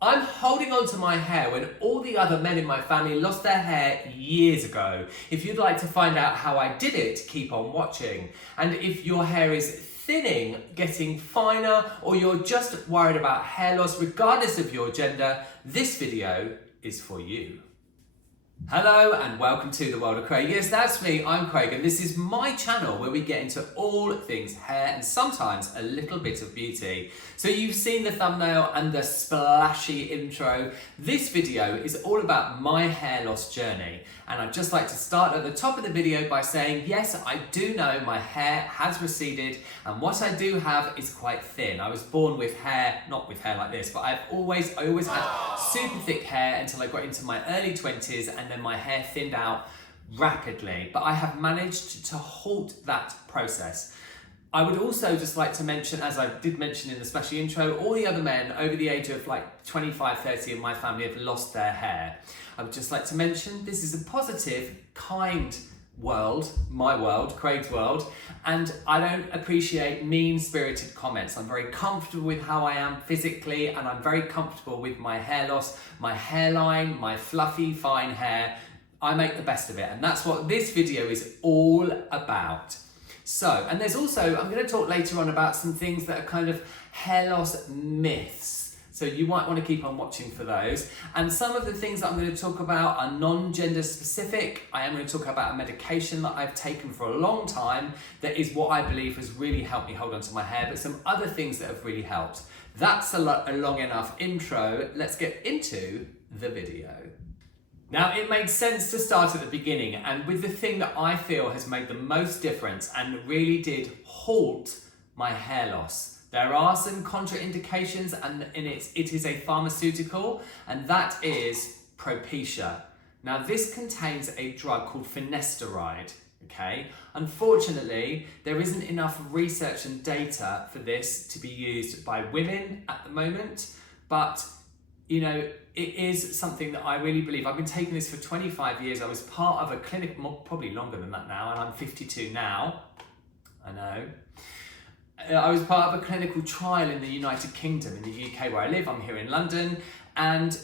I'm holding on to my hair when all the other men in my family lost their hair years ago. If you'd like to find out how I did it, keep on watching. And if your hair is thinning, getting finer, or you're just worried about hair loss regardless of your gender, this video is for you. Hello and welcome to the world of Craig. Yes, that's me, I'm Craig, and this is my channel where we get into all things hair and sometimes a little bit of beauty. So you've seen the thumbnail and the splashy intro. This video is all about my hair loss journey, and I'd just like to start at the top of the video by saying, yes, I do know my hair has receded, and what I do have is quite thin. I was born with hair, not with hair like this, but I always had super thick hair until I got into my early 20s, and then my hair thinned out rapidly. But I have managed to halt that process. I would also just like to mention, as I did mention in the splashy intro, all the other men over the age of like 25, 30 in my family have lost their hair. I would just like to mention this is a positive, kind world, my world, Craig's world, and I don't appreciate mean-spirited comments. I'm very comfortable with how I am physically, and I'm very comfortable with my hair loss, my hairline, my fluffy, fine hair. I make the best of it, and that's what this video is all about. So, and there's also, I'm going to talk later on about some things that are kind of hair loss myths. So you might want to keep on watching for those. And some of the things that I'm going to talk about are non-gender specific. I am going to talk about a medication that I've taken for a long time that is what I believe has really helped me hold on to my hair, but some other things that have really helped. That's a long enough intro. Let's get into the video. Now, it makes sense to start at the beginning, and with the thing that I feel has made the most difference and really did halt my hair loss. There are some contraindications, and it is a pharmaceutical, and that is Propia. Now, this contains a drug called finasteride, okay? Unfortunately, there isn't enough research and data for this to be used by women at the moment, but you know, it is something that I really believe. I've been taking this for 25 years. I was part of a clinic, probably longer than that now, and I'm 52 now. I know. I was part of a clinical trial in the United Kingdom, in the UK where I live. I'm here in London, and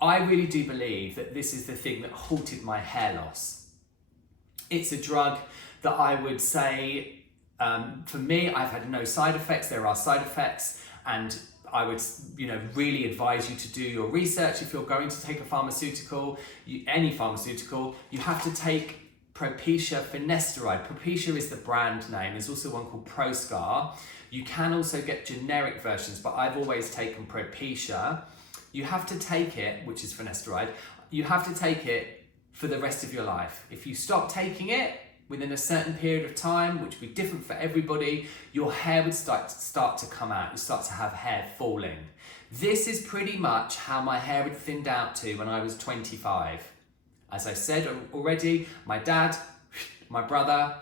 I really do believe that this is the thing that halted my hair loss. It's a drug that I would say, for me, I've had no side effects. There are side effects, and I would, really advise you to do your research. If you're going to take a pharmaceutical, any pharmaceutical, you have to take Propia finasteride. Propia is the brand name. There's also one called Proscar. You can also get generic versions, but I've always taken Propia. You have to take it, which is finasteride, you have to take it for the rest of your life. If you stop taking it within a certain period of time, which would be different for everybody, your hair would start to come out. You start to have hair falling. This is pretty much how my hair had thinned out to when I was 25. As I said already, my dad, my brother,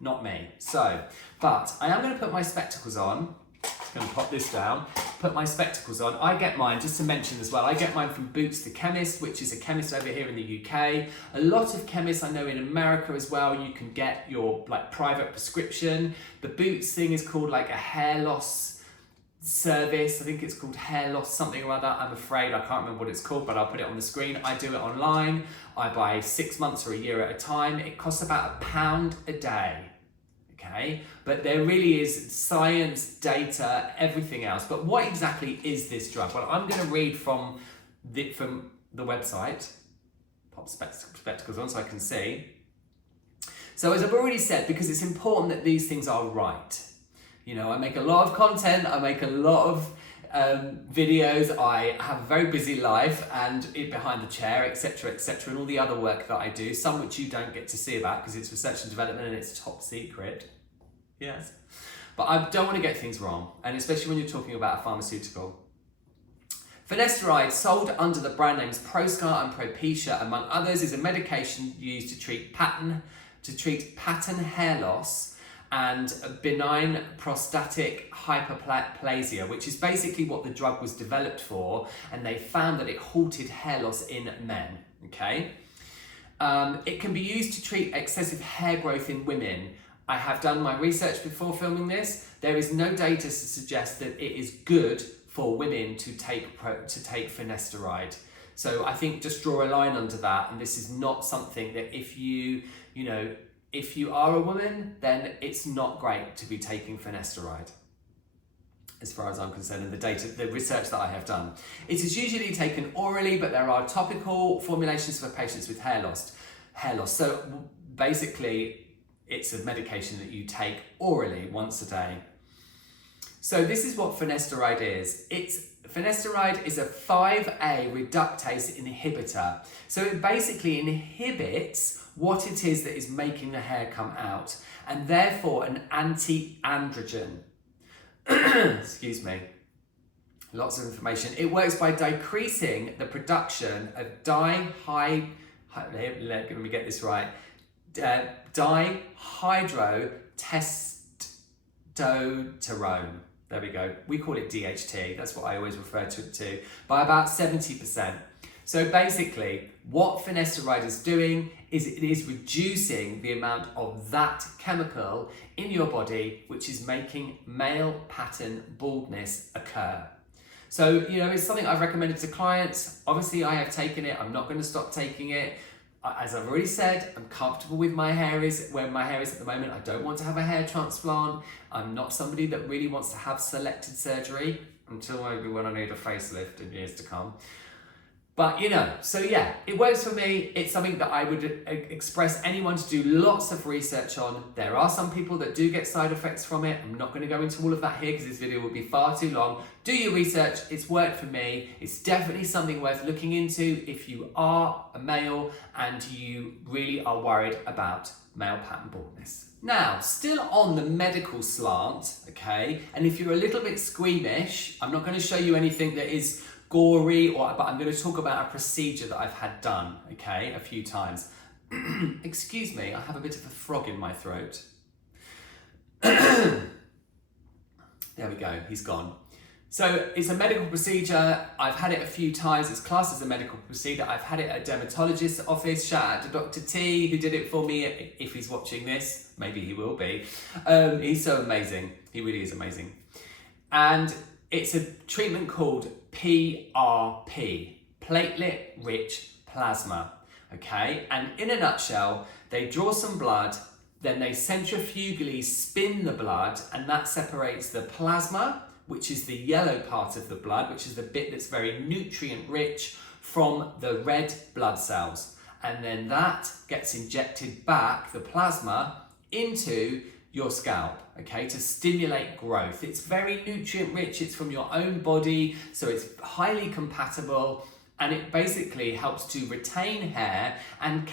not me. So, but I am going to put my spectacles on. Just going to pop this down, put my spectacles on. I get mine, just to mention as well, I get mine from Boots the Chemist, which is a chemist over here in the UK. A lot of chemists I know in America as well, you can get your private prescription. The Boots thing is called like a hair loss service. I think it's called hair loss something or other. I'm afraid I can't remember what it's called, but I'll put it on the screen. I do it online. I buy 6 months or a year at a time. It costs about £1 a day. Okay, but there really is science, data, everything else. But what exactly is this drug? Well, I'm going to read from the website. Pop spectacles on so I can see. So as I've already said, because it's important that these things are right. I make a lot of content, I make a lot of videos, I have a very busy life and behind the chair, etc., and all the other work that I do, some which you don't get to see about because it's research and development and it's top secret. Yes. But I don't want to get things wrong, and especially when you're talking about a pharmaceutical. Finasteride, sold under the brand names Proscar and Propia, among others, is a medication used to treat pattern hair loss and benign prostatic hyperplasia, which is basically what the drug was developed for, and they found that it halted hair loss in men, okay? It can be used to treat excessive hair growth in women. I have done my research before filming this. There is no data to suggest that it is good for women to take finasteride. So I think just draw a line under that, and this is not something that if you are a woman, then it's not great to be taking finasteride, as far as I'm concerned, and the research that I have done. It is usually taken orally, but there are topical formulations for patients with hair loss. So basically, it's a medication that you take orally once a day. So this is what finasteride is. Finasteride is a 5A reductase inhibitor. So it basically inhibits what it is that is making the hair come out, and therefore an anti-androgen. Excuse me. Lots of information. It works by decreasing the production of let me get this right. Dihydrotestosterone. There we go. We call it DHT. That's what I always refer to it to. By about 70%. So basically, what finasteride is doing is it is reducing the amount of that chemical in your body, which is making male pattern baldness occur. So, it's something I've recommended to clients. Obviously, I have taken it. I'm not going to stop taking it. As I've already said, I'm comfortable with where my hair is at the moment. I don't want to have a hair transplant. I'm not somebody that really wants to have selected surgery until maybe when I need a facelift in years to come. But so yeah, it works for me. It's something that I would express anyone to do lots of research on. There are some people that do get side effects from it. I'm not going to go into all of that here because this video would be far too long. Do your research. It's worked for me. It's definitely something worth looking into if you are a male and you really are worried about male pattern baldness. Now, still on the medical slant, okay, and if you're a little bit squeamish, I'm not going to show you anything that is gory, but I'm going to talk about a procedure that I've had done, okay, a few times. Excuse me, I have a bit of a frog in my throat. There we go, he's gone. So it's a medical procedure. I've had it a few times. It's classed as a medical procedure. I've had it at a dermatologist's office. Shout out to Dr. T, who did it for me. If he's watching this, maybe he will be. He's so amazing. He really is amazing. And it's a treatment called PRP, platelet-rich plasma, okay? And in a nutshell, they draw some blood, then they centrifugally spin the blood, and that separates the plasma, which is the yellow part of the blood, which is the bit that's very nutrient-rich, from the red blood cells. And then that gets injected back, the plasma, into your scalp, okay, to stimulate growth. It's very nutrient rich, it's from your own body, so it's highly compatible, and it basically helps to retain hair and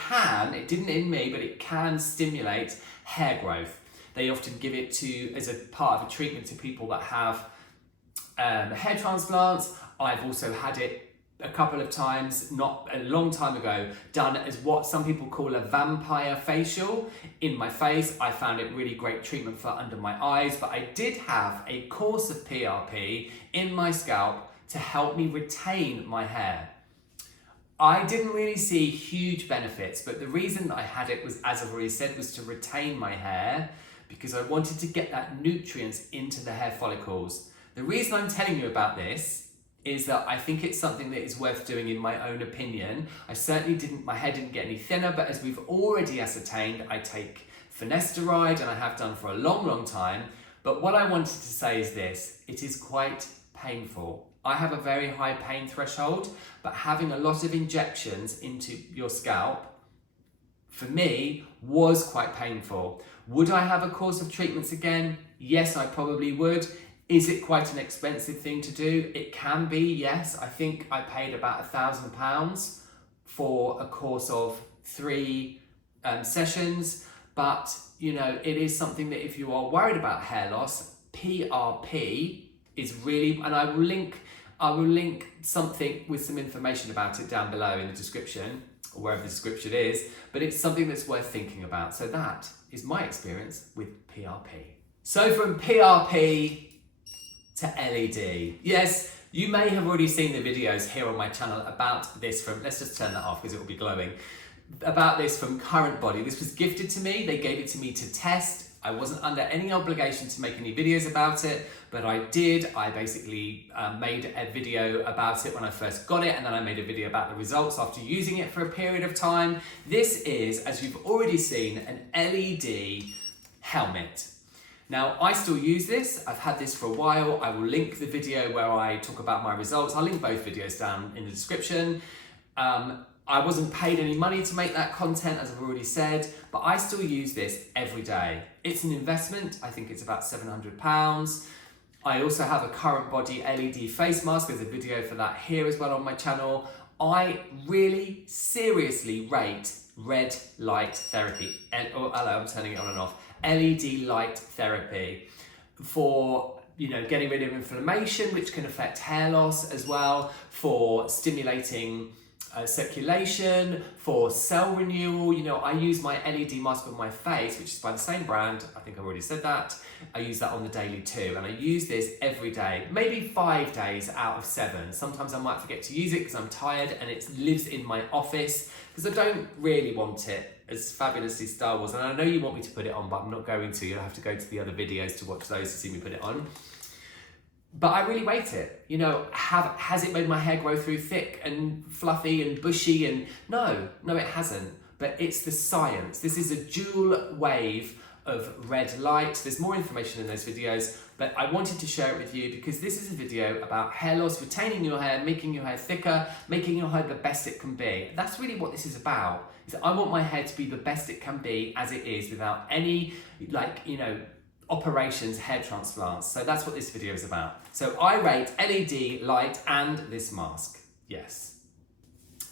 it didn't in me, but it can stimulate hair growth. They often give it as a part of a treatment to people that have hair transplants. I've also had it a couple of times, not a long time ago, done as what some people call a vampire facial in my face. I found it really great treatment for under my eyes, but I did have a course of PRP in my scalp to help me retain my hair. I didn't really see huge benefits, but the reason I had it was, as I've already said, was to retain my hair because I wanted to get that nutrients into the hair follicles. The reason I'm telling you about this is that I think it's something that is worth doing in my own opinion. My hair didn't get any thinner, but as we've already ascertained, I take finasteride and I have done for a long, long time. But what I wanted to say is this, it is quite painful. I have a very high pain threshold, but having a lot of injections into your scalp, for me, was quite painful. Would I have a course of treatments again? Yes, I probably would. Is it quite an expensive thing to do? It can be, yes. I think I paid about £1,000 for a course of 3 sessions, but it is something that if you are worried about hair loss, PRP is really, and I will link something with some information about it down below in the description, or wherever the description is, but it's something that's worth thinking about. So that is my experience with PRP. So from PRP to LED. Yes, you may have already seen the videos here on my channel about this let's just turn that off because it will be glowing, about this from Current Body. This was gifted to me, they gave it to me to test. I wasn't under any obligation to make any videos about it, but I did. I basically made a video about it when I first got it, and then I made a video about the results after using it for a period of time. This is, as you've already seen, an LED helmet. Now, I still use this. I've had this for a while. I will link the video where I talk about my results. I'll link both videos down in the description. I wasn't paid any money to make that content, as I've already said, but I still use this every day. It's an investment. I think it's about £700. I also have a current body LED face mask. There's a video for that here as well on my channel. I really seriously rate red light therapy. Oh, hello, I'm turning it on and off. LED light therapy for, you know, getting rid of inflammation, which can affect hair loss as well, for stimulating circulation, for cell renewal. You know, I use my LED mask on my face, which is by the same brand. I think I've already said that. I use that on the daily too, and I use this every day, maybe 5 days out of 7. Sometimes I might forget to use it because I'm tired and it lives in my office because I don't really want it as fabulously Star Wars. And I know you want me to put it on, but I'm not going to. You'll have to go to the other videos to watch those to see me put it on. But I really rate it. You know, has it made my hair grow through thick and fluffy and bushy? And no, it hasn't. But it's the science. This is a dual wave of red light. There's more information in those videos, but I wanted to share it with you because this is a video about hair loss, retaining your hair, making your hair thicker, making your hair the best it can be. That's really what this is about. Is I want my hair to be the best it can be as it is, without any, like, you know, operations, hair transplants. So that's what this video is about. So I rate LED light and this mask. Yes.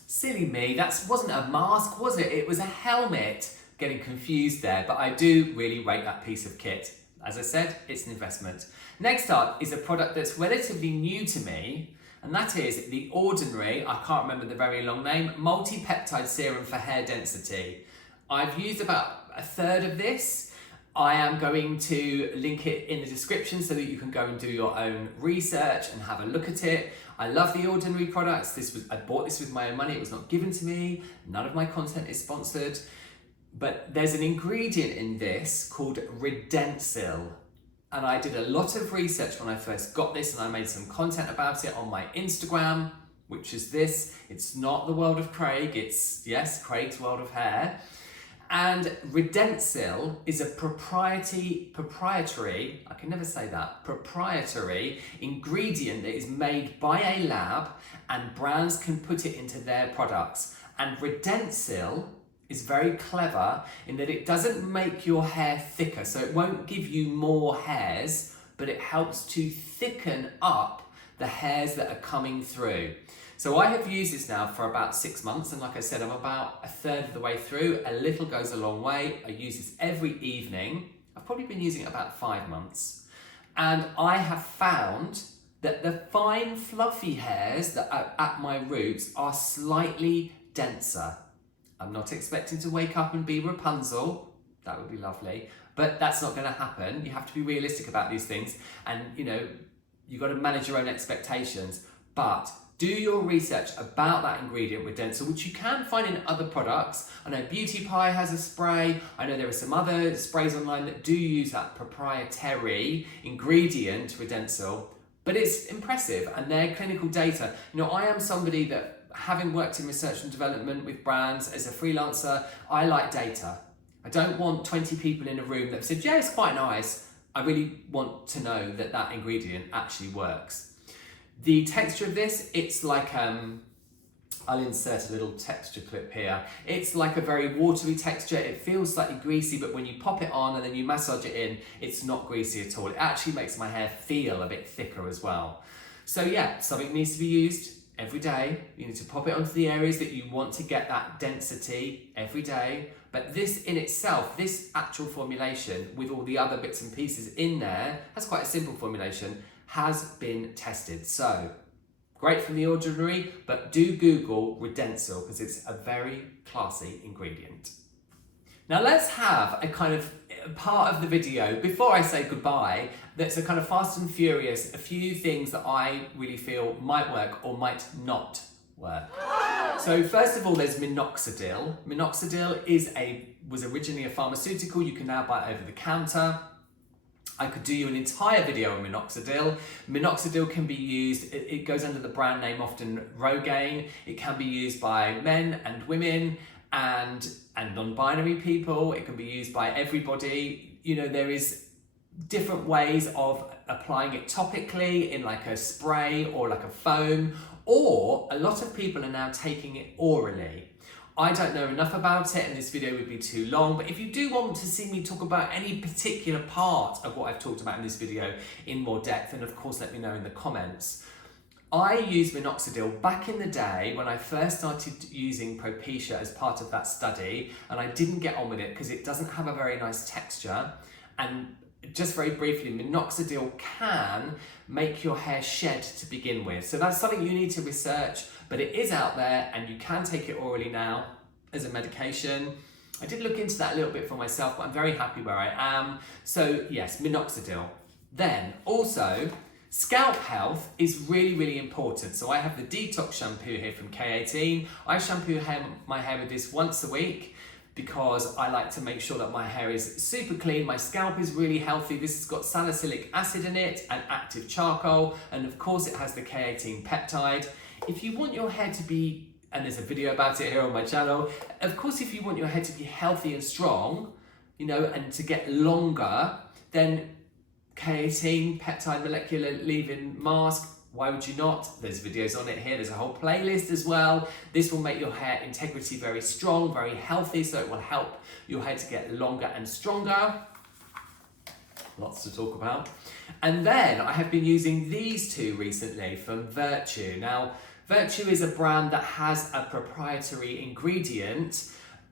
Silly me, that wasn't a mask, was it? It was a helmet. Getting confused there, but I do really rate that piece of kit. As I said, it's an investment. Next up is a product that's relatively new to me, and that is the Ordinary, I can't remember the very long name, multi-peptide serum for hair density. I've used about a third of this. I am going to link it in the description so that you can go and do your own research and have a look at it. I love the Ordinary products. I bought this with my own money. It was not given to me. None of my content is sponsored. But there's an ingredient in this called Redensil. And I did a lot of research when I first got this, and I made some content about it on my Instagram, which is this. It's not the world of Craig, it's, yes, Craig's world of hair. And Redensil is a proprietary, I can never say that, proprietary ingredient that is made by a lab, and brands can put it into their products. And Redensil is very clever in that it doesn't make your hair thicker, so it won't give you more hairs, but it helps to thicken up the hairs that are coming through. So I have used this now for about 6 months, and like I said, I'm about a third of the way through. A little goes a long way. I use this every evening. I've probably been using it about 5 months, and I have found that the fine fluffy hairs that are at my roots are slightly denser. I'm not expecting to wake up and be Rapunzel. That would be lovely, but that's not going to happen. You have to be realistic about these things, and you know, you've got to manage your own expectations. But do your research about that ingredient Redensil, which you can find in other products. I know Beauty Pie has a spray. I know there are some other sprays online that do use that proprietary ingredient Redensil, but it's impressive, and their clinical data. You know, I am somebody that, having worked in research and development with brands as a freelancer, I like data. I don't want 20 people in a room that said, yeah, it's quite nice. I really want to know that that ingredient actually works. The texture of this, it's like, I'll insert a little texture clip here. It's like a very watery texture. It feels slightly greasy, but when you pop it on and then you massage it in, it's not greasy at all. It actually makes my hair feel a bit thicker as well. So yeah, something needs to be used every day. You need to pop it onto the areas that you want to get that density every day. But this in itself, this actual formulation with all the other bits and pieces in there, has quite a simple formulation, has been tested. So great from the Ordinary, but do Google Redensil because it's a very classy ingredient. Now let's have a kind of part of the video before I say goodbye that's a kind of fast and furious, a few things that I really feel might work or might not work. So first of all, there's minoxidil. Minoxidil was originally a pharmaceutical. You can now buy it over the counter. I could do you an entire video on minoxidil. Minoxidil can be used, it goes under the brand name often Rogaine. It can be used by men and women and non-binary people. It can be used by everybody. You know, there is different ways of applying it topically in like a spray or like a foam, or a lot of people are now taking it orally. I don't know enough about it and this video would be too long, but if you do want to see me talk about any particular part of what I've talked about in this video in more depth, then of course let me know in the comments. I used minoxidil back in the day when I first started using Propia as part of that study, and I didn't get on with it because it doesn't have a very nice texture. And just very briefly, minoxidil can make your hair shed to begin with. So that's something you need to research, but it is out there and you can take it orally now as a medication. I did look into that a little bit for myself, but I'm very happy where I am. So yes, minoxidil. Then also, scalp health is really, really important. So I have the detox shampoo here from K18. I shampoo my hair with this once a week because I like to make sure that my hair is super clean, my scalp is really healthy. This has got salicylic acid in it and active charcoal, and of course it has the K18 peptide. If you want your hair to be, and there's a video about it here on my channel, of course if you want your hair to be healthy and strong, you know, and to get longer, then K18 peptide molecular leave-in mask, why would you not? There's videos on it here, there's a whole playlist as well. This will make your hair integrity very strong, very healthy, so it will help your hair to get longer and stronger. Lots to talk about. And then I have been using these two recently from Virtue. Now, Virtue is a brand that has a proprietary ingredient.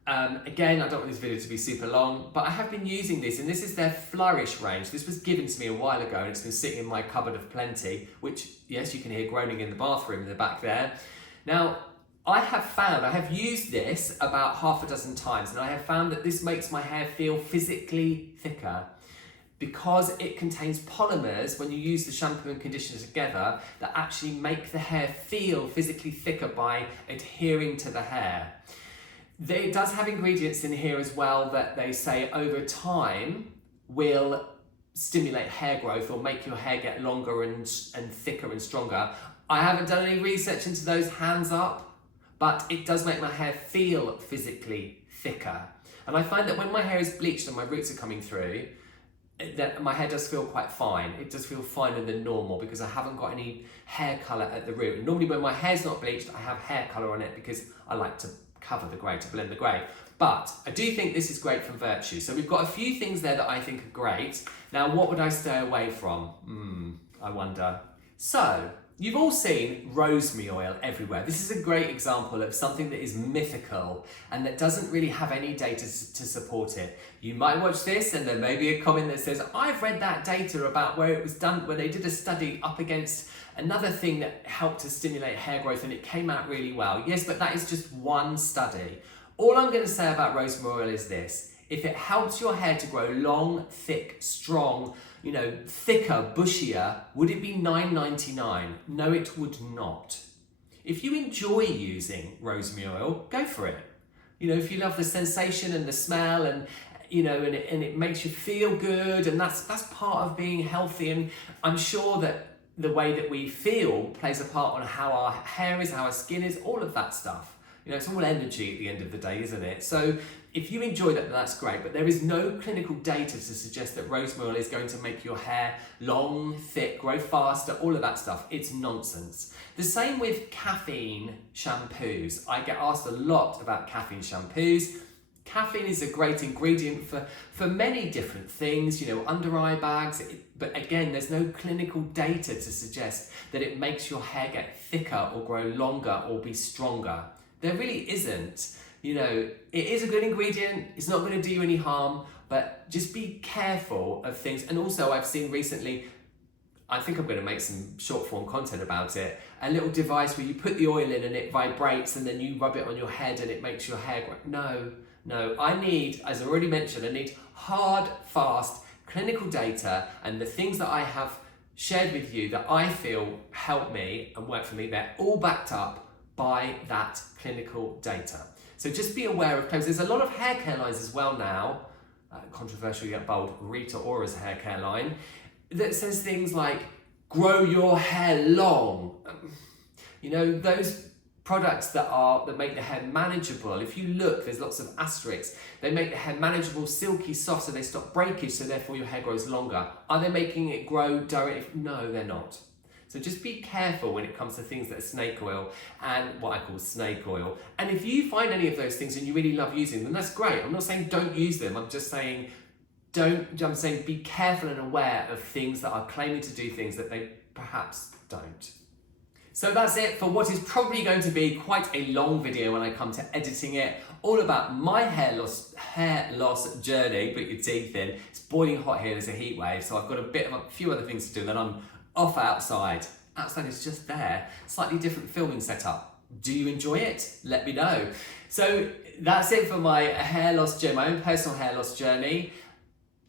Again, I don't want this video to be super long, but I have been using this, and this is their Flourish range. This was given to me a while ago, and it's been sitting in my cupboard of plenty, which, yes, you can hear groaning in the bathroom in the back there. Now, I have used this about half a dozen times, and I have found that this makes my hair feel physically thicker because it contains polymers when you use the shampoo and conditioner together that actually make the hair feel physically thicker by adhering to the hair. It does have ingredients in here as well that they say over time will stimulate hair growth or make your hair get longer and thicker and stronger. I haven't done any research into those, hands up, but it does make my hair feel physically thicker. And I find that when my hair is bleached and my roots are coming through, that my hair does feel quite fine. It does feel finer than normal because I haven't got any hair colour at the root. And normally when my hair's not bleached, I have hair colour on it because I like to cover the grey, to blend the grey. But I do think this is great from Virtue. So we've got a few things there that I think are great. Now, what would I stay away from? I wonder. So, you've all seen rosemary oil everywhere. This is a great example of something that is mythical and that doesn't really have any data to support it. You might watch this and there may be a comment that says, I've read that data about where it was done, where they did a study up against another thing that helped to stimulate hair growth and it came out really well. Yes, but that is just one study. All I'm going to say about rosemary oil is this. If it helps your hair to grow long, thick, strong, you know, thicker, bushier, would it be $9.99? No, it would not. If you enjoy using rosemary oil, go for it. You know, if you love the sensation and the smell and, you know, and it makes you feel good, and that's part of being healthy. And I'm sure that the way that we feel plays a part on how our hair is, how our skin is, all of that stuff. You know, it's all energy at the end of the day, isn't it? So if you enjoy that, that's great, but there is no clinical data to suggest that rosemary oil is going to make your hair long, thick, grow faster, all of that stuff. It's nonsense. The same with caffeine shampoos. I get asked a lot about caffeine shampoos. Caffeine is a great ingredient for many different things, you know, under eye bags, but again, there's no clinical data to suggest that it makes your hair get thicker or grow longer or be stronger. There really isn't. You know, it is a good ingredient, it's not going to do you any harm, but just be careful of things. And also I've seen recently, I think I'm going to make some short form content about it, a little device where you put the oil in and it vibrates and then you rub it on your head and it makes your hair grow. No, I need, as I already mentioned, I need hard, fast, clinical data, and the things that I have shared with you that I feel help me and work for me, they're all backed up by that clinical data. So just be aware of claims. There's a lot of hair care lines as well now, controversially yet bold, Rita Ora's hair care line, that says things like, grow your hair long. You know, those products that make the hair manageable. If you look, there's lots of asterisks. They make the hair manageable, silky, soft, so they stop breakage, so therefore your hair grows longer. Are they making it grow directly? No, they're not. So just be careful when it comes to things that are snake oil and what I call snake oil. And if you find any of those things and you really love using them, that's great. I'm not saying don't use them. I'm just saying be careful and aware of things that are claiming to do things that they perhaps don't. So that's it for what is probably going to be quite a long video when I come to editing it, all about my hair loss journey. Put your teeth in. It's boiling hot here, there's a heat wave, so I've got a few other things to do, and then I'm off outside. Outside is just there. Slightly different filming setup. Do you enjoy it? Let me know. So that's it for my hair loss journey, my own personal hair loss journey.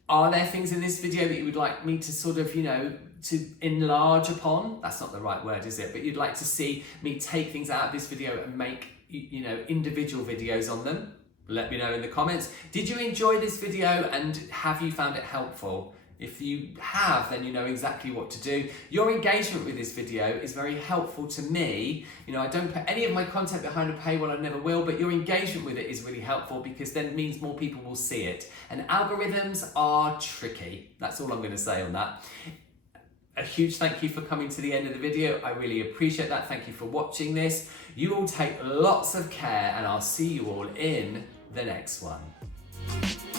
Are there things in this video that you would like me to sort of, to enlarge upon? That's not the right word, is it? But you'd like to see me take things out of this video and make, individual videos on them? Let me know in the comments. Did you enjoy this video and have you found it helpful? If you have, then you know exactly what to do. Your engagement with this video is very helpful to me. I don't put any of my content behind a paywall, I never will, but your engagement with it is really helpful because then it means more people will see it. And algorithms are tricky. That's all I'm going to say on that. A huge thank you for coming to the end of the video. I really appreciate that. Thank you for watching this. You all take lots of care and I'll see you all in the next one.